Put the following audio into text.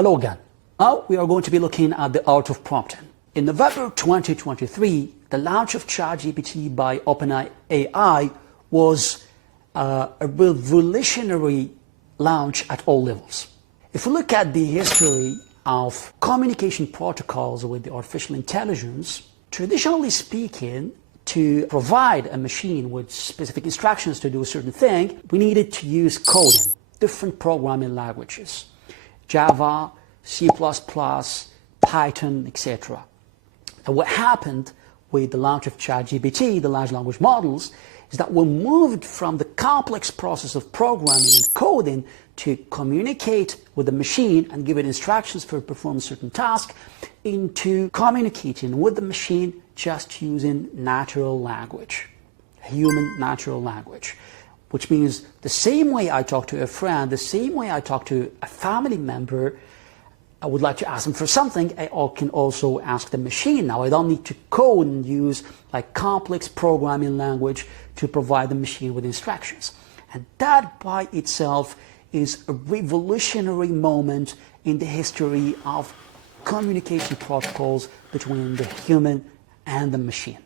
Hello again. Now we are going to be looking at the art of prompting. In November 2023, the launch of ChatGPT by OpenAI was a revolutionary launch at all levels. If we look at the history of communication protocols with the artificial intelligence, traditionally speaking, to provide a machine with specific instructions to do a certain thing, we needed to use coding, different programming languages, Java, C++, Python, etc. And what happened with the launch of ChatGPT, the large language models, is that we moved from the complex process of programming and coding to communicate with the machine and give it instructions for performing a certain task into communicating with the machine just using natural language, human natural language, which means the same way I talk to a friend, the same way I talk to a family member, I would like to ask them for something, I can also ask the machine. Now I don't need to code and use like complex programming language to provide the machine with instructions. And that by itself is a revolutionary moment in the history of communication protocols between the human and the machine.